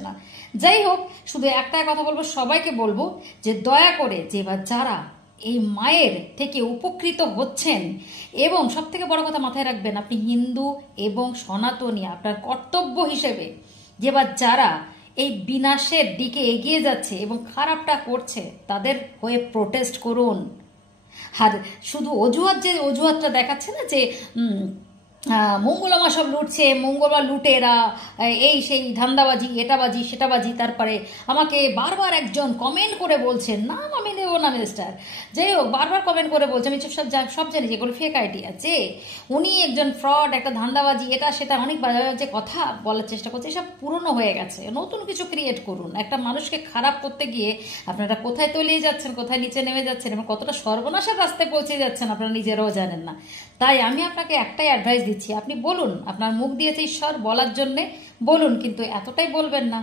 না। যাই হোক, শুধু একটাই কথা বলবো, সবাইকে বলবো যে দয়া করে যে বা যারা এই মায়ের থেকে উপকৃত হচ্ছেন, এবং সব থেকে বড় কথা মাথায় রাখবেন, আপনি হিন্দু এবং সনাতনী, আপনার কর্তব্য হিসেবে যে বা যারা এই বিনাশের দিকে এগিয়ে যাচ্ছে এবং খারাপটা করছে তাদের হয়ে প্রোটেস্ট করুন। আর শুধু অজুহাতটা দেখাচ্ছে না যে মঙ্গলমা সব লুটছে, মঙ্গলমা লুটেরা, এই সেই ধান্দাবাজি, এটাবাজি সেটাবাজি। তারপরে আমাকে বারবার একজন কমেন্ট করে বলছেন, নাম আমি দেবো না মিস্টার, যাই হোক বারবার কমেন্ট করে বলছে, আমি সব জানি যেগুলো ফেক আইডি আছে, উনি একজন ফ্রড, একটা ধান্দাবাজি, এটা সেটা অনেক বাজে বাজে কথা বলার চেষ্টা করছে। এসব পুরনো হয়ে গেছে, নতুন কিছু ক্রিয়েট করুন। একটা মানুষকে খারাপ করতে গিয়ে আপনারা কোথায় তলিয়ে যাচ্ছেন, কোথায় নিচে নেমে যাচ্ছেন এবং কতটা সর্বনাশের রাস্তায় পৌঁছে যাচ্ছেন আপনারা নিজেরাও জানেন না। তাই আমি আপনাকে একটাই অ্যাডভাইস দিচ্ছি, আপনি বলুন, আপনার মুখ দিয়েছে ঈশ্বর বলার জন্যে বলুন, কিন্তু এতটাই বলবেন না